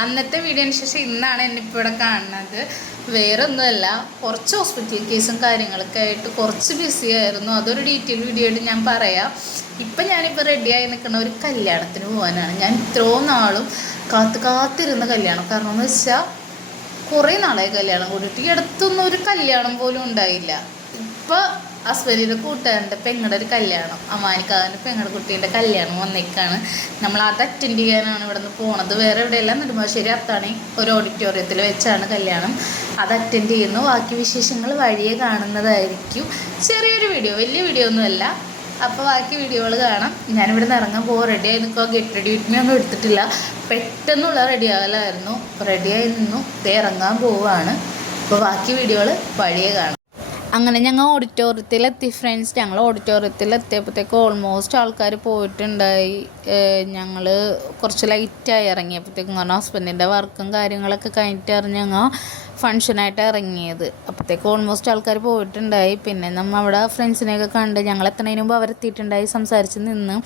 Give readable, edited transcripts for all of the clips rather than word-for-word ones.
അന്നത്തെ വീഡിയോന് ശേഷം ഇന്നാണ് എന്നിപ്പോൾ ഇവിടെ കാണുന്നത്. വേറെ ഒന്നുമല്ല, കുറച്ച് ഹോസ്പിറ്റൽ കേസും കാര്യങ്ങളൊക്കെ ആയിട്ട് കുറച്ച് ബിസി ആയിരുന്നു. അതൊരു ഡീറ്റെയിൽ വീഡിയോ ആയിട്ട് ഞാൻ പറയാം. ഇപ്പം ഞാനിപ്പോൾ റെഡിയായി നിൽക്കുന്ന ഒരു കല്യാണത്തിന് പോകാനാണ്. ഞാൻ ഇത്രയും നാളും കാത്തിരുന്ന കല്യാണം. കാരണം എന്ന് വെച്ചാൽ കുറേ നാളായി കല്യാണം കൂടിയിട്ട്. ഈ അടുത്തൊന്നും ഒരു കല്യാണം പോലും ഉണ്ടായില്ല. ഇപ്പോൾ ഹസ്ബൻഡിൻ്റെ കൂട്ടുകാരൻ്റെ പെങ്ങളുടെ ഒരു കല്യാണം, അമാനിക്കാരൻ്റെ പെങ്ങളുടെ കുട്ടീൻ്റെ കല്യാണം വന്നേക്കാണ്. നമ്മൾ അത് അറ്റൻഡ് ചെയ്യാനാണ് ഇവിടെ നിന്ന് പോണത്. വേറെ എവിടെയല്ല, നെടുമ്പാശ്ശേരി അത്താണി ഒരു ഓഡിറ്റോറിയത്തിൽ വെച്ചാണ് കല്യാണം. അത് അറ്റൻഡ് ചെയ്യുന്നു. ബാക്കി വിശേഷങ്ങൾ വഴിയെ കാണുന്നതായിരിക്കും. ചെറിയൊരു വീഡിയോ, വലിയ വീഡിയോ ഒന്നുമല്ല. അപ്പോൾ ബാക്കി വീഡിയോകൾ കാണാം. ഞാനിവിടെ നിന്ന് ഇറങ്ങാൻ പോകും. റെഡിയായി നിൽക്കുക. ഗെറ്റ് റെഡി വിത്ത് മീ ഒന്നും എടുത്തിട്ടില്ല. പെട്ടെന്നുള്ള റെഡിയാകലായിരുന്നു. റെഡിയായി നിന്നു, ഇറങ്ങാൻ പോവുകയാണ്. അപ്പോൾ ബാക്കി വീഡിയോകൾ വഴിയെ കാണാം. അങ്ങനെ ഞങ്ങൾ ഓഡിറ്റോറിയത്തിലെത്തി ഫ്രണ്ട്സ്. ഞങ്ങൾ ഓഡിറ്റോറിയത്തിലെത്തിയപ്പോഴത്തേക്ക് ഓൾമോസ്റ്റ് ആൾക്കാർ പോയിട്ടുണ്ടായി. ഞങ്ങൾ കുറച്ച് ലൈറ്റായി ഇറങ്ങിയപ്പോഴത്തേക്കും, കാരണം ഹസ്ബൻഡിൻ്റെ വർക്കും കാര്യങ്ങളൊക്കെ കഴിഞ്ഞിട്ട് ഞങ്ങൾ ഫങ്ഷനായിട്ട് ഇറങ്ങിയത്. അപ്പോഴത്തേക്ക് ഓൾമോസ്റ്റ് ആൾക്കാർ പോയിട്ടുണ്ടായി. പിന്നെ നമ്മൾ അവിടെ ഫ്രണ്ട്സിനെയൊക്കെ കണ്ട് ഞങ്ങൾ എത്തുന്നതിന് മുമ്പ് അവരെത്തിയിട്ടുണ്ടായി. സംസാരിച്ച് നിന്ന്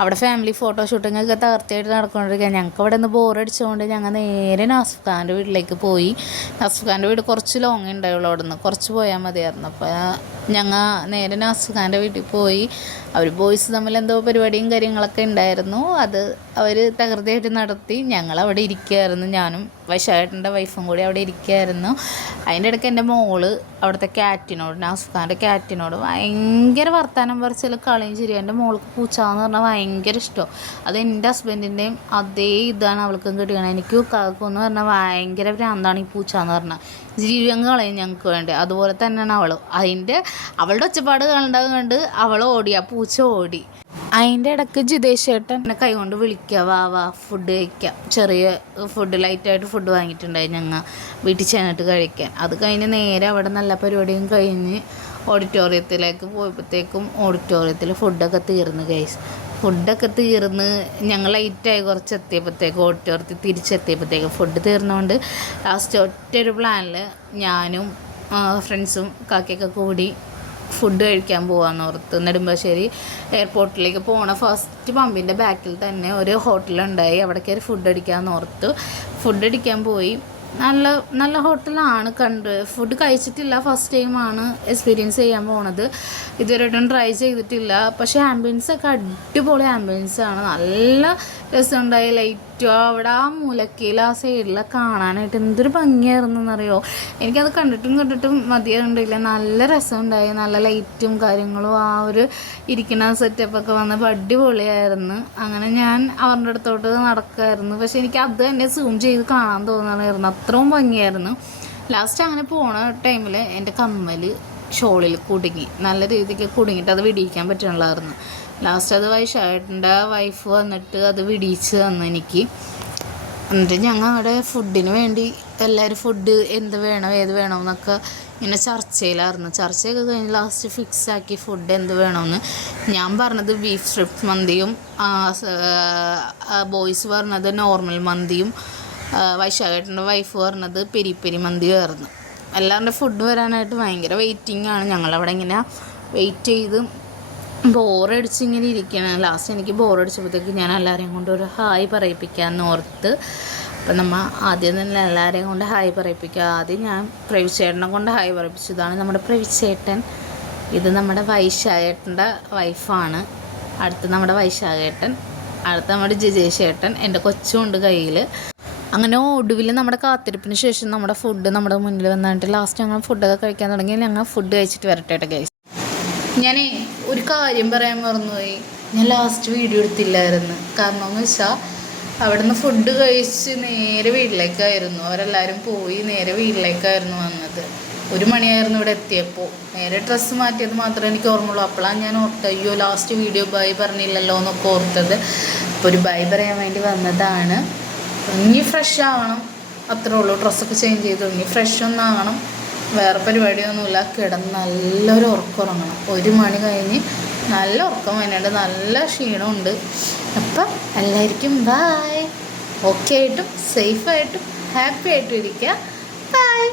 അവിടെ ഫാമിലി ഫോട്ടോഷൂട്ടിങ്ങൊക്കെ തകർത്തിയായിട്ട് നടക്കൊണ്ടിരിക്കുക. ഞങ്ങൾക്ക് അവിടെ നിന്ന് ബോറടിച്ചുകൊണ്ട് ഞങ്ങൾ നേരെ നാസിഫ് ഖാൻ്റെ വീട്ടിലേക്ക് പോയി. നാസിഫ് ഖാൻ്റെ വീട് കുറച്ച് ലോങ് ഉണ്ടായുള്ളൂ. അവിടെ നിന്ന് കുറച്ച് പോയാൽ മതിയായിരുന്നു. അപ്പോൾ ഞങ്ങൾ നേരെ നാസിഫ് ഖാൻ്റെ വീട്ടിൽ പോയി. അവർ ബോയ്സ് തമ്മിൽ എന്തോ പരിപാടിയും കാര്യങ്ങളൊക്കെ ഉണ്ടായിരുന്നു. അത് അവർ തകൃതിയായിട്ട് നടത്തി. ഞങ്ങളവിടെ ഇരിക്കുകയായിരുന്നു. ഞാനും വൈശാഖേട്ടൻ്റെ വൈഫും കൂടി അവിടെ ഇരിക്കുകയായിരുന്നു. അതിൻ്റെ ഇടയ്ക്ക് എൻ്റെ മോള് അവിടുത്തെ ക്യാറ്റിനോട്, നാസിഫ് ഖാൻ്റെ ക്യാറ്റിനോട് ഭയങ്കര വർത്താനം പറിച്ചാൽ കളിയും ശരി. എൻ്റെ മോൾക്ക് പൂച്ചാന്ന് പറഞ്ഞാൽ ഭയങ്കര ഇഷ്ടം. അത് എൻ്റെ ഹസ്ബൻഡിൻ്റെയും അതേ ഇതാണ് അവൾക്കും കിട്ടുകയാണ്. എനിക്ക് കാക്കെന്ന് പറഞ്ഞാൽ ഭയങ്കര ഭ്രാന്താണ് ഈ പൂച്ചാന്ന് പറഞ്ഞാൽ. ജീവിതം കളയും ഞങ്ങൾക്ക് വേണ്ടി. അതുപോലെ തന്നെയാണ് അവളുടെ ഒച്ചപ്പാട് കണ്ട് അവൾ ഓടി, ആ പൂച്ച ഓടി. അതിൻ്റെ ഇടയ്ക്ക് ജിതേഷ് ചേട്ടൻ എന്നെ കൈകൊണ്ട് വിളിക്കുക, വാ ഫുഡ് കഴിക്കാം. ചെറിയ ഫുഡ്, ലൈറ്റായിട്ട് ഫുഡ് വാങ്ങിയിട്ടുണ്ടായി ഞങ്ങൾ വീട്ടിൽ ചെന്നിട്ട് കഴിക്കാൻ. അത് കഴിഞ്ഞ് നേരെ അവിടെ നല്ല പരിപാടിയും കഴിഞ്ഞ് ഓഡിറ്റോറിയത്തിലേക്ക് പോയപ്പോഴത്തേക്കും ഓഡിറ്റോറിയത്തിൽ ഫുഡൊക്കെ തീർന്നു ഗൈസ്. ഫുഡൊക്കെ തീർന്ന് ഞങ്ങൾ ലൈറ്റായി കുറച്ച് എത്തിയപ്പോഴത്തേക്കും, ഓഡിറ്റോറിയത്തിൽ തിരിച്ചെത്തിയപ്പോഴത്തേക്കും ഫുഡ് തീർന്നുകൊണ്ട് ലാസ്റ്റ് ഒറ്റൊരു പ്ലാനിൽ ഞാനും ഫ്രണ്ട്സും കാക്കയൊക്കെ കൂടി ഫുഡ് കഴിക്കാൻ പോകാമെന്ന് ഓർത്ത്. നെടുമ്പാശ്ശേരി എയർപോർട്ടിലേക്ക് പോണ ഫസ്റ്റ് പമ്പിൻ്റെ ബാക്കിൽ തന്നെ ഒരു ഹോട്ടലുണ്ടായി. അവിടെ കയറി ഫുഡ് അടിക്കാമെന്ന് ഓർത്ത് ഫുഡ് അടിക്കാൻ പോയി. നല്ല ഹോട്ടലാണ്. ഫുഡ് കഴിച്ചിട്ടില്ല, ഫസ്റ്റ് ടൈമാണ് എക്സ്പീരിയൻസ് ചെയ്യാൻ പോണത്. ഇതുവരെയായിട്ടും ട്രൈ ചെയ്തിട്ടില്ല. പക്ഷേ ആംബിയൻസൊക്കെ അടിപൊളി ആംബിയൻസാണ്. നല്ല രസമുണ്ടായി. ലൈറ്റും അവിടെ ആ മൂലക്കയിൽ ആ സൈഡിലൊക്കെ കാണാനായിട്ട് എന്തൊരു ഭംഗിയായിരുന്നു എന്നറിയോ. എനിക്കത് കണ്ടിട്ടും മതിയാകണ്ടില്ല. നല്ല രസമുണ്ടായി. നല്ല ലൈറ്റും കാര്യങ്ങളും ആ ഒരു ഇരിക്കുന്ന സെറ്റപ്പൊക്കെ വന്നപ്പോൾ അടിപൊളിയായിരുന്നു. അങ്ങനെ ഞാൻ അവരുടെ അടുത്തോട്ട് നടക്കുമായിരുന്നു. പക്ഷേ എനിക്ക് അത് തന്നെ സൂം ചെയ്ത് കാണാൻ തോന്നണമായിരുന്നു. അത്രയും ഭംഗിയായിരുന്നു. ലാസ്റ്റ് അങ്ങനെ പോണ ടൈമിൽ എൻ്റെ കമ്മൽ ഷോളിൽ കുടുങ്ങി. നല്ല രീതിക്ക് കുടുങ്ങിയിട്ട് അത് വിടിയിക്കാൻ പറ്റണമായിരുന്നു. ലാസ്റ്റ് അത് വൈശാഖേട്ടൻ്റെ വൈഫ് വന്നിട്ട് അത് വിടിയിച്ച് തന്നു എനിക്ക്. എന്നിട്ട് ഞങ്ങൾ അവിടെ ഫുഡിന് വേണ്ടി എല്ലാവരും ഫുഡ് എന്ത് വേണം ഏത് വേണമെന്നൊക്കെ ഇങ്ങനെ ചർച്ചയിലായിരുന്നു. ചർച്ചയൊക്കെ കഴിഞ്ഞ് ലാസ്റ്റ് ഫിക്സാക്കി ഫുഡ് എന്ത് വേണമെന്ന്. ഞാൻ പറഞ്ഞത് ബീഫ് സ്ട്രിപ്പ് മന്തിയും, ബോയ്സ് പറഞ്ഞത് നോർമൽ മന്തിയും, വൈശാഖേട്ടൻ്റെ വൈഫ് പറഞ്ഞത് പെരി മന്തിയുമായിരുന്നു. എല്ലാവരുടെ ഫുഡ് വരാനായിട്ട് ഭയങ്കര വെയിറ്റിംഗ് ആണ്. ഞങ്ങളവിടെ ഇങ്ങനെ വെയിറ്റ് ചെയ്ത് ബോറടിച്ച് ഇങ്ങനെ ഇരിക്കണം. ലാസ്റ്റ് എനിക്ക് ബോറടിച്ചപ്പോഴത്തേക്ക് ഞാൻ എല്ലാവരെയും കൊണ്ട് ഒരു ഹായ് പറയിപ്പിക്കാമെന്ന് ഓർത്ത്. അപ്പം നമ്മൾ ആദ്യം തന്നെ എല്ലാവരെയും കൊണ്ട് ഹായ് പറയിപ്പിക്കുക. ആദ്യം ഞാൻ പ്രവിച്ചേട്ടനെ കൊണ്ട് ഹായ് പറയിപ്പിച്ചു. ഇതാണ് നമ്മുടെ പ്രവിച്ചേട്ടൻ. ഇത് നമ്മുടെ വൈശാഖേട്ടൻ്റെ വൈഫാണ്. അടുത്ത് നമ്മുടെ വൈശാഖേട്ടൻ, അടുത്ത് നമ്മുടെ ജിജേഷ് ചേട്ടൻ, എൻ്റെ കൊച്ചുണ്ട് കയ്യിൽ. അങ്ങനെ ഒടുവിൽ നമ്മുടെ കാത്തിരിപ്പിന് ശേഷം നമ്മുടെ ഫുഡ് നമ്മുടെ മുന്നിൽ വന്നിട്ട് ലാസ്റ്റ് ഞങ്ങൾ ഫുഡൊക്കെ കഴിക്കാൻ തുടങ്ങി. ഞങ്ങൾ ഫുഡ് കഴിച്ചിട്ട് വരട്ടെ ഗൈസ്. ഞാനേ ഒരു കാര്യം പറയാൻ മറന്നുപോയി. ഞാൻ ലാസ്റ്റ് വീഡിയോ എടുത്തില്ലായിരുന്നു. കാരണം എന്ന് വെച്ചാൽ അവിടെ നിന്ന് ഫുഡ് കഴിച്ച് നേരെ വീട്ടിലേക്കായിരുന്നു. അവരെല്ലാവരും പോയി നേരെ വീട്ടിലേക്കായിരുന്നു വന്നത്. 1 മണിയായിരുന്നു ഇവിടെ എത്തിയപ്പോൾ. നേരെ ഡ്രസ്സ് മാറ്റിയത് മാത്രമേ എനിക്ക് ഓർമ്മയുള്ളൂ. അപ്പോഴാണ് ഞാൻ ഓർത്തത്, അയ്യോ ലാസ്റ്റ് വീഡിയോ ബൈ പറഞ്ഞില്ലല്ലോ എന്നൊക്കെ ഓർത്തത്. അപ്പോൾ ഒരു ബൈ പറയാൻ വേണ്ടി വന്നതാണ്. ഇനി ഫ്രഷ് ആവണം, അത്രേ ഉള്ളൂ. ഡ്രസ്സൊക്കെ ചേഞ്ച് ചെയ്തു ഇനി ഫ്രഷ് ഒന്നാകണം. വേറെ പരിപാടിയൊന്നുമില്ല. കിടന്ന് നല്ലൊരു ഉറക്കം ഉറങ്ങണം. 1 മണി കഴിഞ്ഞ് നല്ല ഉറക്കം വന്നിട്ട് നല്ല ക്ഷീണമുണ്ട്. അപ്പം എല്ലാവർക്കും ബായ്. ഓക്കെ ആയിട്ടും സേഫായിട്ടും ഹാപ്പി ആയിട്ടും ഇരിക്കുക. ബായ്.